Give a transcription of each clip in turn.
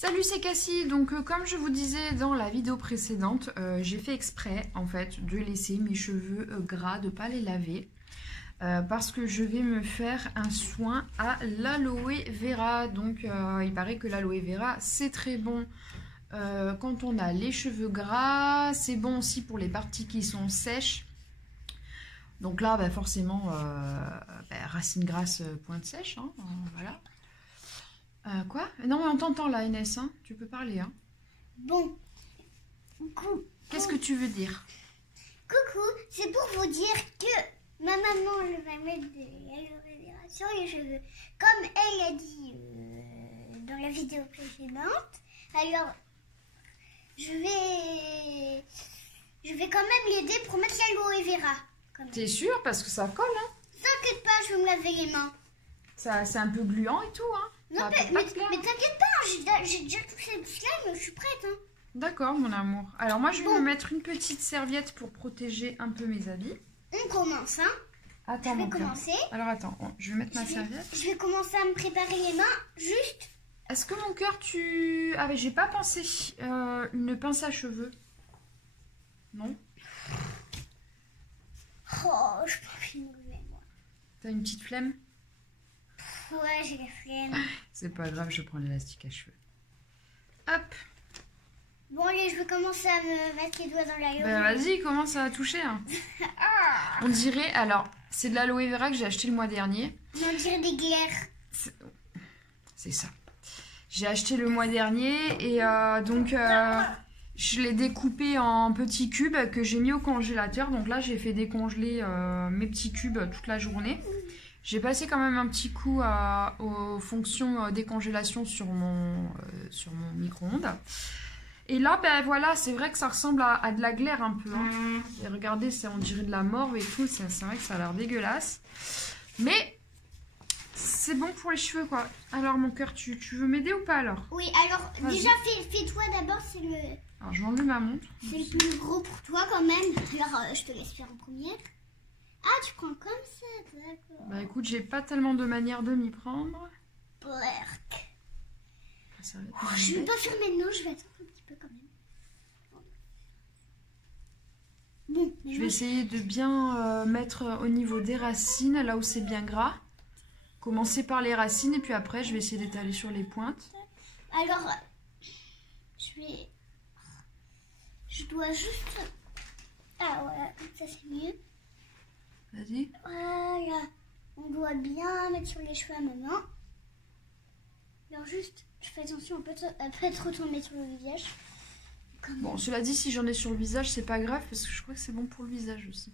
Salut, c'est Cassie. Donc comme je vous disais dans la vidéo précédente, j'ai fait exprès en fait de laisser mes cheveux gras, de ne pas les laver. Parce que je vais me faire un soin à l'aloe vera. Donc il paraît que l'aloe vera c'est très bon quand on a les cheveux gras. C'est bon aussi pour les parties qui sont sèches. Donc là bah, forcément racine grasse, pointe sèche, hein, voilà. Quoi? Non mais on t'entend là Inès, hein, tu peux parler. Hein. Bon, coucou. Qu'est-ce que tu veux dire? Coucou, c'est pour vous dire que ma maman elle va mettre de l'aloe vera sur les cheveux. Comme elle a dit dans la vidéo précédente. Alors, je vais quand même l'aider pour mettre l'aloe vera. T'es sûre? Parce que ça colle, hein? T'inquiète pas, je vais me laver les mains. C'est un peu gluant et tout, hein? Non, mais t'inquiète pas, j'ai déjà touché le slime, je suis prête. Hein. D'accord, mon amour. Alors moi, je vais me mettre une petite serviette pour protéger un peu mes habits. On commence, hein? Attends, je vais commencer. Alors attends, je vais mettre ma serviette. Je vais commencer à me préparer les mains, juste. Est-ce que mon cœur, tu... Ah mais j'ai pas pensé une pince à cheveux. Non? Oh, je peux filmer, moi. T'as une petite flemme? Ouais, j'ai la flemme. C'est pas grave, je prends l'élastique à cheveux. Hop. Bon, allez, je vais commencer à me mettre les doigts dans l'aloe. Bah vas-y, commence à toucher. Hein. On dirait, alors, c'est de l'aloe vera que j'ai acheté le mois dernier. On dirait des glaires. C'est ça. J'ai acheté le mois dernier et donc je l'ai découpé en petits cubes que j'ai mis au congélateur. Donc là, j'ai fait décongeler mes petits cubes toute la journée. J'ai passé quand même un petit coup aux fonctions décongélation sur mon micro-ondes. Et là, ben voilà, c'est vrai que ça ressemble à de la glaire un peu. Hein. Et regardez, on dirait de la morve et tout. C'est vrai que ça a l'air dégueulasse. Mais c'est bon pour les cheveux, quoi. Alors, mon cœur, tu veux m'aider ou pas alors? Oui, alors déjà, fais-toi d'abord, c'est le... Alors, je m'enlève ma montre. C'est le plus gros pour toi quand même. Alors, je te laisse faire en première. Ah, tu prends comme ça, d'accord. Bah écoute, j'ai pas tellement de manière de m'y prendre. Berk. Oh, je vais pas faire maintenant, je vais attendre un petit peu quand même. Bon, je vais essayer de bien mettre au niveau des racines, là où c'est bien gras. Commencer par les racines et puis après je vais essayer d'étaler sur les pointes. Alors, je dois juste... Ah voilà, comme ça c'est mieux. Vas-y. Voilà, on doit bien mettre sur les cheveux à maman. Alors juste, je fais attention à pas trop tomber sur le visage. Bon, cela dit, si j'en ai sur le visage, c'est pas grave parce que je crois que c'est bon pour le visage aussi.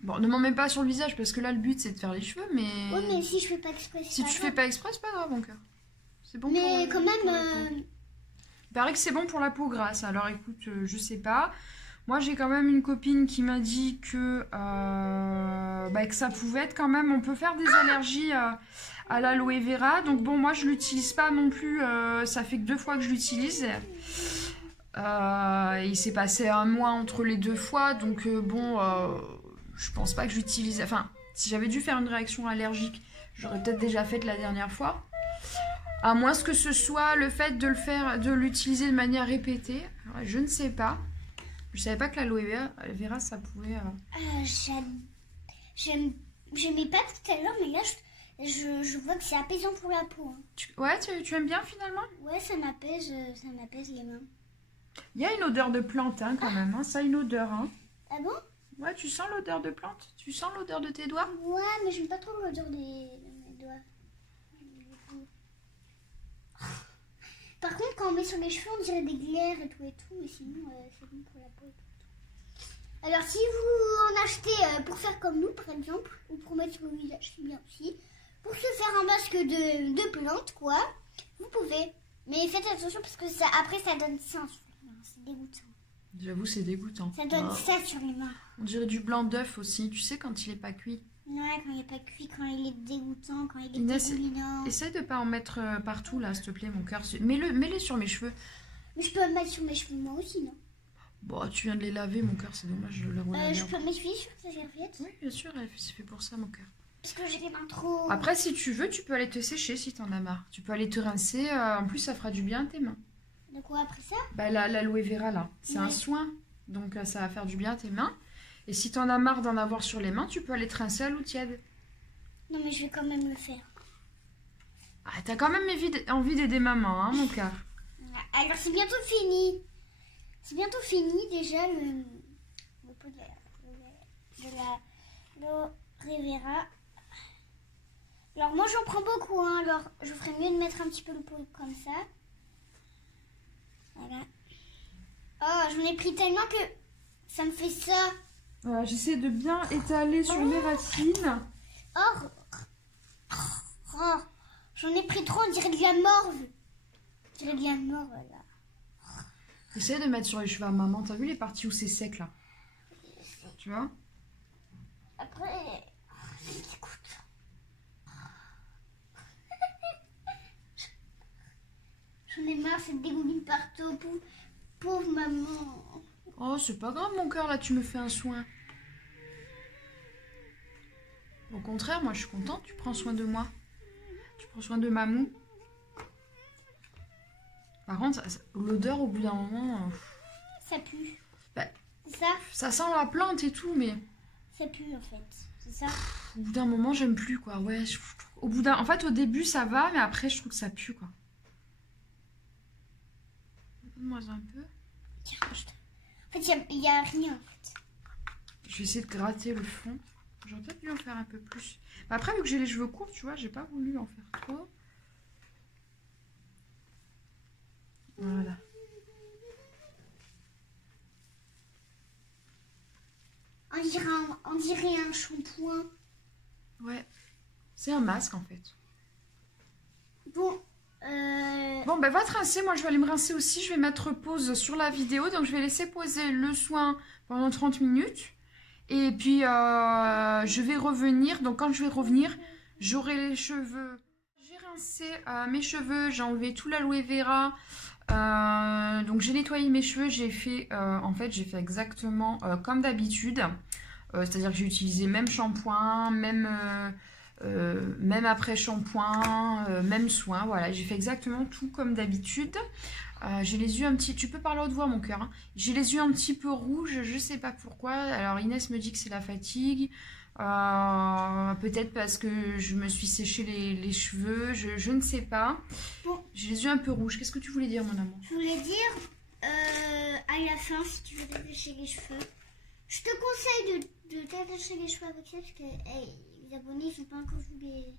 Bon, ne m'en mets pas sur le visage parce que là, le but c'est de faire les cheveux, mais... Oui, mais si je fais pas exprès, si tu fais pas exprès, c'est pas grave, mon cœur. C'est bon mais pour, quand même... Il paraît que c'est bon pour la peau grasse, alors écoute, je sais pas. Moi, j'ai quand même une copine qui m'a dit que ça pouvait être quand même... On peut faire des allergies à l'aloe vera. Donc bon, moi, je l'utilise pas non plus. Ça fait que 2 fois que je l'utilise. Il s'est passé un mois entre les 2 fois. Donc je pense pas que j'utilise... Enfin, si j'avais dû faire une réaction allergique, j'aurais peut-être déjà fait la dernière fois. À moins que ce soit le fait de l'utiliser de manière répétée. Alors, je ne sais pas. Je savais pas que l'aloe vera, ça pouvait... J'aimais pas tout à l'heure, mais là, je vois que c'est apaisant pour la peau. Hein. Ouais, tu aimes bien finalement? Ouais, ça m'apaise les mains. Il y a une odeur de plante hein, quand même, hein. Ça a une odeur. Hein. Ah bon? Ouais, tu sens l'odeur de plante? Tu sens l'odeur de tes doigts? Ouais, mais j'aime pas trop l'odeur de mes doigts. Par contre, quand on met sur les cheveux, on dirait des glaires et tout, mais sinon, c'est bon pour la peau et tout. Alors, si vous en achetez pour faire comme nous, par exemple, ou pour mettre sur le visage, c'est bien aussi. Pour se faire un masque de plantes, quoi, vous pouvez. Mais faites attention parce que après, ça donne ça sur les mains. C'est dégoûtant. J'avoue, c'est dégoûtant. Ça donne ça sur les mains. On dirait du blanc d'œuf aussi, tu sais, quand il est pas cuit. Ouais, quand il n'est pas cuit, quand il est dégoûtant, quand il est dégoulinant. Essaye de pas en mettre partout, là, s'il te plaît, mon cœur. Mets-les sur mes cheveux. Mais je peux le mettre sur mes cheveux, moi aussi, non? Bon, tu viens de les laver, mon cœur, c'est dommage de le relaver. Je peux m'essuyer sur ta serviette? Oui, bien sûr, c'est fait pour ça, mon cœur. Parce que j'ai les mains trop... Après, si tu veux, tu peux aller te sécher si t'en as marre. Tu peux aller te rincer. En plus, ça fera du bien à tes mains. De quoi après ça? Bah, l'aloe vera, là, c'est un soin. Donc, ça va faire du bien à tes mains. Et si t'en as marre d'en avoir sur les mains, tu peux aller te rincer à l'eau tiède. Non, mais je vais quand même le faire. Ah, t'as quand même envie d'aider maman, hein, mon cœur. Alors, c'est bientôt fini. C'est bientôt fini, déjà, le pot de l'aloe vera. Alors, moi, j'en prends beaucoup, hein. Alors, je ferais mieux de mettre un petit peu le pot comme ça. Voilà. Oh, j'en ai pris tellement que ça me fait ça. Voilà, j'essaie de bien étaler sur mes racines. Oh, j'en ai pris trop, on dirait de la morve. On dirait de la morve, là. J'essaie de mettre sur les cheveux à maman. T'as vu les parties où c'est sec, là? Tu vois? Après, écoute. J'en ai marre, cette dégouline partout. Pauvre maman. Oh, c'est pas grave, mon cœur, là, tu me fais un soin. Au contraire, moi, je suis contente. Tu prends soin de moi. Tu prends soin de mamou. Par contre, l'odeur, au bout d'un moment... Ça pue. Bah, c'est ça? Ça sent la plante et tout, mais... Ça pue, en fait. C'est ça? Au bout d'un moment, j'aime plus, quoi. Ouais, en fait, au début, ça va, mais après, je trouve que ça pue, quoi. Donne-moi un peu. En fait, il n'y a rien, en fait. Je vais essayer de gratter le fond. J'aurais peut-être dû en faire un peu plus. Mais après, vu que j'ai les cheveux courts, tu vois, j'ai pas voulu en faire trop. Voilà. On dirait un shampoing. Ouais. C'est un masque, en fait. Bon, Bon, ben va te rincer. Moi, je vais aller me rincer aussi. Je vais mettre pause sur la vidéo. Donc, je vais laisser poser le soin pendant 30 minutes. Et puis, je vais revenir. Donc, quand je vais revenir, j'aurai les cheveux. J'ai rincé mes cheveux. J'ai enlevé tout l'aloe vera. Donc, j'ai nettoyé mes cheveux. J'ai fait, en fait, j'ai fait exactement comme d'habitude. C'est-à-dire que j'ai utilisé même shampoing, même après shampoing, même soin. Voilà, j'ai fait exactement tout comme d'habitude. J'ai les yeux un petit... Tu peux parler à haute voix, mon cœur. Hein. J'ai les yeux un petit peu rouges, je sais pas pourquoi. Alors Inès me dit que c'est la fatigue. Peut-être parce que je me suis séché les cheveux, je ne sais pas. Bon. J'ai les yeux un peu rouges. Qu'est-ce que tu voulais dire, mon amour? Je voulais dire, à la fin, si tu veux t'attacher les cheveux, je te conseille de t'attacher les cheveux avec ça, parce que les abonnés, ils n'ont pas encore vu les...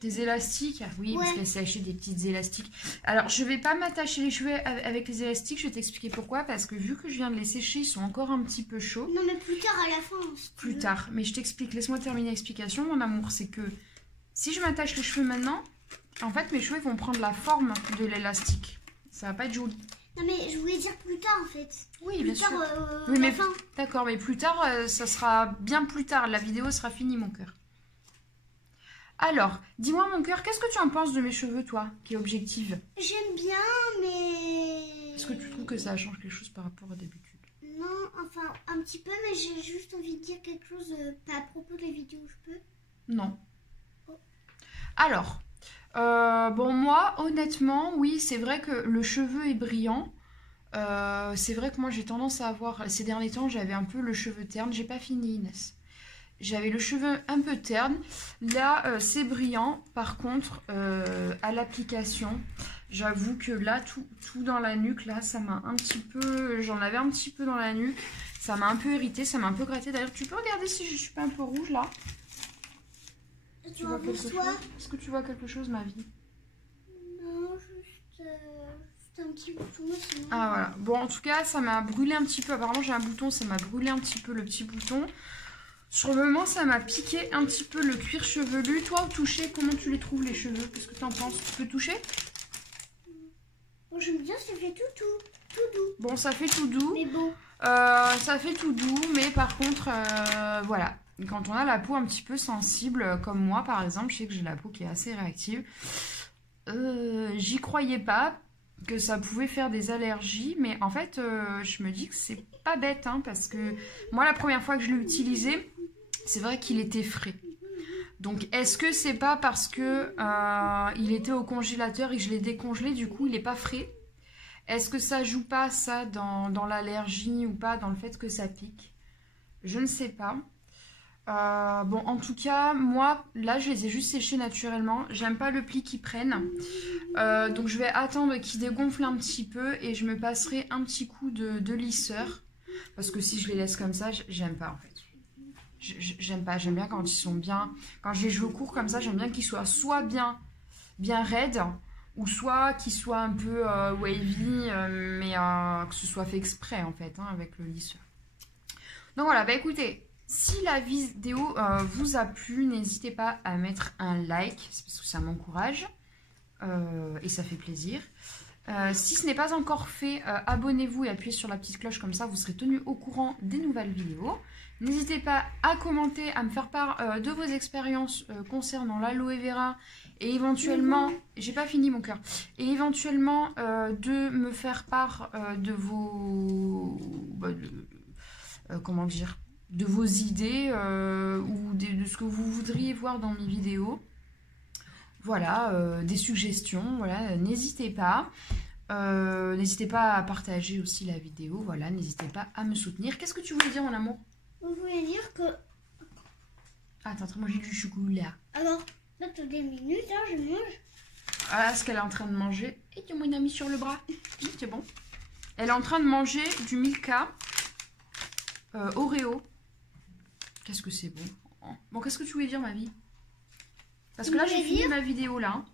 Des élastiques? Oui, ouais. Parce qu'elle s'est acheté des petites élastiques. Alors, je vais pas m'attacher les cheveux avec les élastiques. Je vais t'expliquer pourquoi. Parce que vu que je viens de les sécher, ils sont encore un petit peu chauds. Non, mais plus tard, à la fin. Si plus tard. Mais je t'explique. Laisse-moi terminer l'explication, mon amour. C'est que si je m'attache les cheveux maintenant, en fait, mes cheveux vont prendre la forme de l'élastique. Ça va pas être joli. Non, mais je voulais dire plus tard, en fait. Oui, bien sûr. Oui, mais d'accord, mais plus tard, ça sera bien plus tard. La vidéo sera finie, mon cœur. Alors, dis-moi, mon cœur, qu'est-ce que tu en penses de mes cheveux, toi, qui est objective? J'aime bien, mais... Est-ce que tu trouves que ça change quelque chose par rapport à d'habitude? Non, enfin, un petit peu, mais j'ai juste envie de dire quelque chose pas à propos de la vidéo, je peux? Non. Oh. Alors, bon, moi, honnêtement, oui, c'est vrai que le cheveu est brillant. C'est vrai que moi, j'ai tendance à avoir... Ces derniers temps, j'avais un peu le cheveu terne. J'ai pas fini, Inès. J'avais le cheveu un peu terne. Là, c'est brillant. Par contre, à l'application, j'avoue que là, tout dans la nuque, là, ça m'a un petit peu... J'en avais un petit peu dans la nuque. Ça m'a un peu irrité, ça m'a un peu gratté. D'ailleurs, tu peux regarder si je suis pas un peu rouge, là? Tu vois quelque chose? Est-ce que tu vois quelque chose, ma vie? Non, juste un petit bouton. Sinon... Ah, voilà. Bon, en tout cas, ça m'a brûlé un petit peu. Apparemment, j'ai un bouton, ça m'a brûlé un petit peu le petit bouton. Sur le moment, ça m'a piqué un petit peu le cuir chevelu. Toi, au toucher, comment tu les trouves, les cheveux? Qu'est-ce que tu en penses? Tu peux toucher? Bon, j'aime bien, ça fait tout doux. Bon, ça fait tout doux. Mais bon. Ça fait tout doux, mais par contre, voilà. Quand on a la peau un petit peu sensible, comme moi, par exemple, je sais que j'ai la peau qui est assez réactive. J'y croyais pas que ça pouvait faire des allergies, mais en fait, je me dis que c'est pas bête, hein, parce que moi, la première fois que je l'ai utilisé, c'est vrai qu'il était frais. Donc, est-ce que c'est pas parce que il était au congélateur et que je l'ai décongelé, du coup, il n'est pas frais? Est-ce que ça joue pas, ça, dans l'allergie ou pas, dans le fait que ça pique? Je ne sais pas. Bon, en tout cas, moi, là, je les ai juste séchés naturellement. J'aime pas le pli qu'ils prennent. Donc, je vais attendre qu'ils dégonflent un petit peu et je me passerai un petit coup de lisseur. Parce que si je les laisse comme ça, j'aime pas, en fait. J'aime pas, j'aime bien quand ils sont bien... Quand je les joue au court comme ça, j'aime bien qu'ils soient soit bien raides, ou soit qu'ils soient un peu wavy, mais que ce soit fait exprès, en fait, hein, avec le lisseur. Donc voilà, bah écoutez, si la vidéo vous a plu, n'hésitez pas à mettre un like, parce que ça m'encourage, et ça fait plaisir. Si ce n'est pas encore fait, abonnez-vous et appuyez sur la petite cloche, comme ça vous serez tenu au courant des nouvelles vidéos. N'hésitez pas à commenter, à me faire part de vos expériences concernant l'aloe vera et éventuellement, j'ai pas fini mon cœur, et éventuellement de me faire part de vos, comment dire, de vos idées ou de ce que vous voudriez voir dans mes vidéos. Voilà, des suggestions, voilà, n'hésitez pas. N'hésitez pas à partager aussi la vidéo, voilà, n'hésitez pas à me soutenir. Qu'est-ce que tu voulais dire, mon amour? Je voulais dire que... Attends, manger du chocolat. Alors, là, toutes les minutes, hein, je mange. Ah, ce qu'elle est en train de manger. Et tu m'as mis sur le bras. C'est bon. Elle est en train de manger du Milka Oreo. Qu'est-ce que c'est bon. Bon, qu'est-ce que tu voulais dire, ma vie? Parce que là, j'ai fini ma vidéo, là.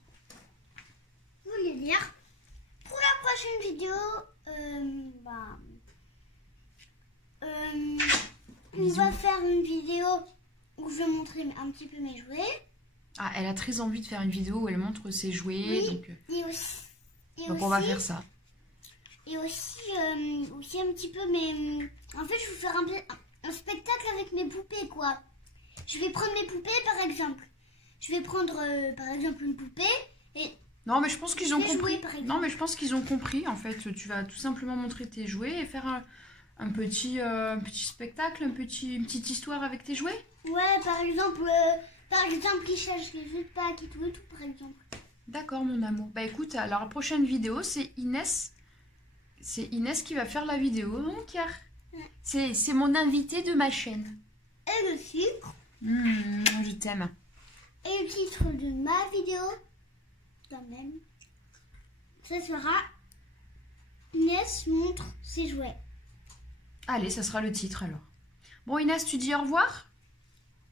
Je voulais dire, pour la prochaine vidéo, on va faire une vidéo où je vais montrer un petit peu mes jouets. Ah, elle a très envie de faire une vidéo où elle montre ses jouets. Oui, donc et aussi, on va faire ça. Et aussi un petit peu, mais en fait, je vais faire un spectacle avec mes poupées, quoi. Je vais prendre mes poupées, par exemple. Je vais prendre, par exemple, une poupée et... Non, mais je pense qu'ils ont compris. Jouer, non, mais je pense qu'ils ont compris. En fait, tu vas tout simplement montrer tes jouets et faire un petit spectacle, une petite histoire avec tes jouets. Ouais, par exemple, ils cherchent les jeux de Pâques et tout, par exemple. D'accord, mon amour. Bah écoute, alors la prochaine vidéo, c'est Inès. C'est Inès qui va faire la vidéo, mon cœur. Ouais. C'est mon invité de ma chaîne. Et le titre. Je t'aime. Et le titre de ma vidéo, quand même, ça sera Inès montre ses jouets. Allez, ça sera le titre alors. Bon, Inès, tu dis au revoir?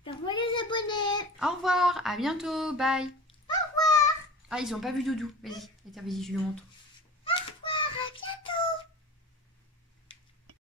Au revoir les abonnés. Au revoir, à bientôt, bye. Au revoir. Ah, ils ont pas vu Doudou. Vas-y, je lui montre.